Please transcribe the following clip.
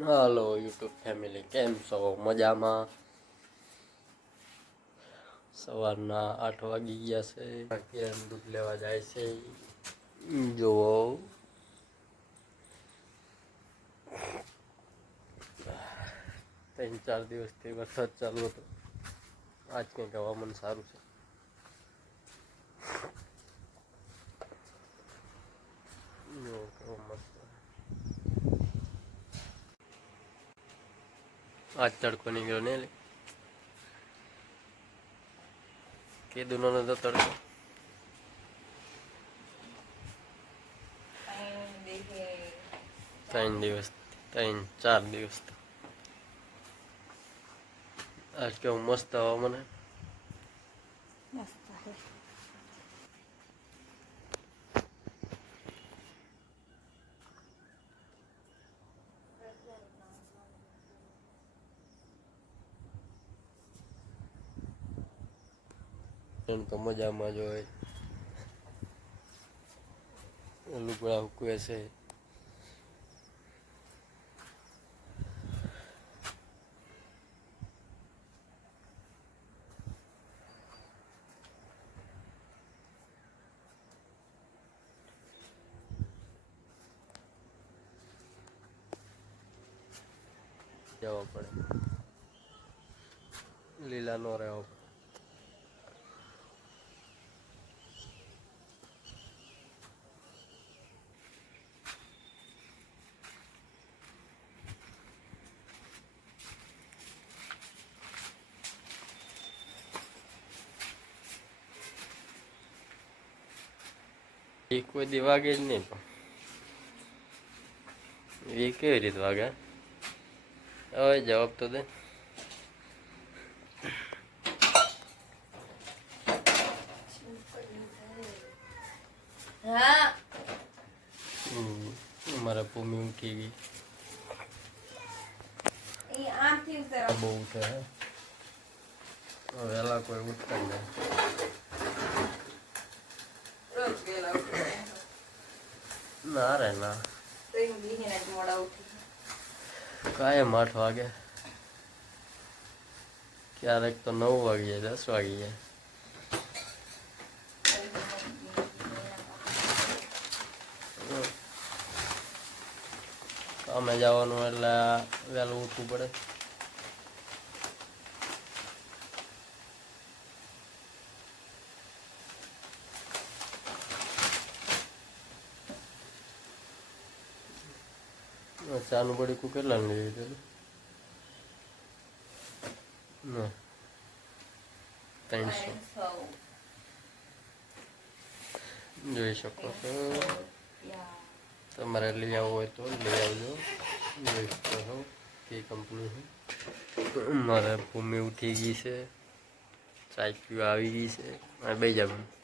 હાલો, YouTube family, કેમ છો? મજામાં? સવારના આઠ વાગી ગયા છે. કેમ દૂધ લેવા જાય છે? જુઓ. ત્રણ ચાર દિવસથી વરસાદ ચાલુ હતો. આજ કંઈક હવામાન સારું છે. જો કેવો મસ્ત આજ તડકો નીકળ્યો ને લે કીધું નો નતો તડકો. ત્રણ દિવસ, ત્રણ, ચાર દિવસ આજ કેવું મસ્ત હવા હે. એમ તો મજામાં જ હોય. લુગડા હુકવે છે. જવા પડે. લીલા નો રહેવો પડે એ કોઈ દી વાગે જ નહીં પણ. એ કેવી રીતે વાગે? હવે જવાબ તો દે. મારા ભૂમિ ઉઠી ગઈ. બહુ ઉઠે હે. વહેલા કોઈ ઉઠતા નહીં. ના રે ના. કાયમ આઠ વાગે. ક્યારેક તો નવ વાગી જાય દસ વાગી જાય અમે જવાનું એટલે વહેલું ઉઠવું પડે. ચાનું બળીકું કેટલા લઈ લીધેલું ત્રણસો. જોઈ શકો છો. તમારે લઈ આવવું હોય તો લઈ આવજો. જોઈ શકો છો કે કંપની છે. મારે ભૂમિ ઉઠી ગઈ છે. ચાય પીવા આવી ગઈ છે. મારે બે જવાનું